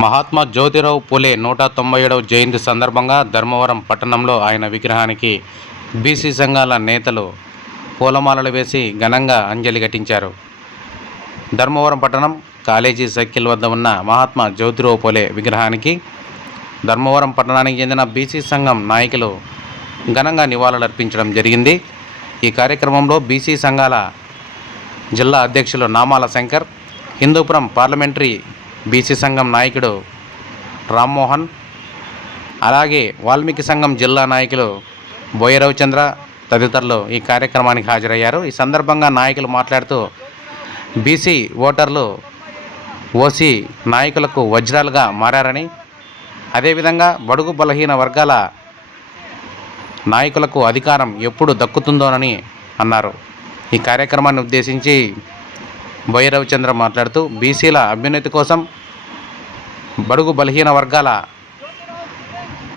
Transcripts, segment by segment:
మహాత్మా జ్యోతిరావు పూలే 197వ జయంతి సందర్భంగా ధర్మవరం పట్టణంలో ఆయన విగ్రహానికి బీసీ సంఘాల నేతలు పూలమాలలు వేసి ఘనంగా అంజలి ఘటించారు. ధర్మవరం పట్టణం కాలేజీ సర్కిల్ వద్ద ఉన్న మహాత్మా జ్యోతిరావు పూలే విగ్రహానికి ధర్మవరం పట్టణానికి చెందిన బీసీ సంఘం నాయకులు ఘనంగా నివాళులర్పించడం జరిగింది. ఈ కార్యక్రమంలో బీసీ సంఘాల జిల్లా అధ్యక్షులు నామాల శంకర్, హిందూపురం పార్లమెంటరీ బీసీ సంఘం నాయకుడు రామ్మోహన్, అలాగే వాల్మీకి సంఘం జిల్లా నాయకులు బోయ రవిచంద్ర తదితరులు ఈ కార్యక్రమానికి హాజరయ్యారు. ఈ సందర్భంగా నాయకులు మాట్లాడుతూ బీసీ ఓటర్లు ఓసీ నాయకులకు వజ్రాలుగా మారారని, అదేవిధంగా బడుగు బలహీన వర్గాల నాయకులకు అధికారం ఎప్పుడు దక్కుతుందోనని అన్నారు. ఈ కార్యక్రమాన్ని ఉద్దేశించి బోయ రవిచంద్ర మాట్లాడుతూ బీసీల అభ్యున్నతి కోసం, బడుగు బలహీన వర్గాల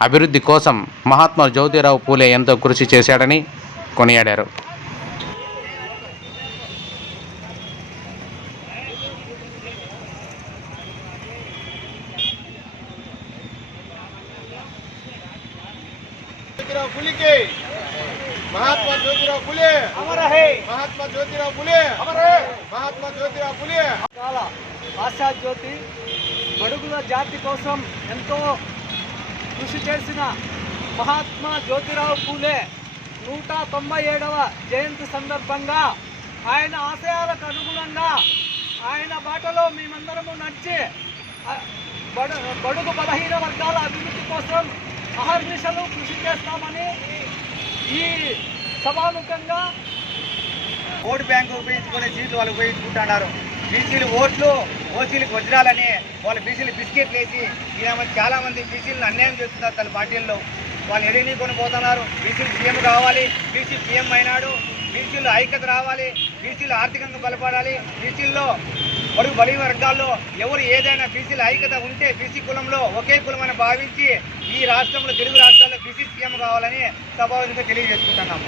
అభివృద్ధి కోసం మహాత్మా జ్యోతిరావు పూలే ఎంతో కృషి చేశాడని కొనియాడారు. महात्मा ज्योतिराव फुले अमर है, महात्मा ज्योतिराव फुले अमर है, महात्मा ज्योतिराव फुले ఆశా జ్యోతి బడుగుల జాతి కోసం ఎంతో కృషి చేసిన మహాత్మా జ్యోతిరావు పూలే 197వ జయంతి సందర్భంగా ఆయన ఆశయాలకు అనుగుణంగా ఆయన బాటలో మేమందరము నడిచి బడుగు బలహీన వర్గాల అభివృద్ధి కోసం అహర్నిశలు కృషి చేస్తామని ఈ సభాముఖంగా ఓటు బ్యాంకు ఉపయోగించుకునే సీట్లు వాళ్ళు ఉపయోగించుకుంటున్నారు. బీసీలు ఓట్లు ఓసీలకు వజ్రాలని వాళ్ళు బీసీలు బిస్కెట్లు వేసి చాలామంది బీసీలను అన్యాయం చేస్తున్నారు. తన పార్టీల్లో వాళ్ళు ఎడనీకొని పోతున్నారు. బీసీలు సీఎం కావాలి, బీసీ సీఎం అయినాడు, బీసీలు ఐక్యత రావాలి, బీసీలు ఆర్థికంగా బలపడాలి, బీసీల్లో బడుగు బలహీన వర్గాల్లో ఎవరు ఏదైనా బీసీల ఐక్యత ఉంటే బీసీ కులంలో ఒకే కులమని భావించి ఈ రాష్ట్రంలో తెలుగు రాష్ట్రాల్లో బీసీ సీఎం కావాలని సభాముఖంగా తెలియజేసుకుంటున్నాము.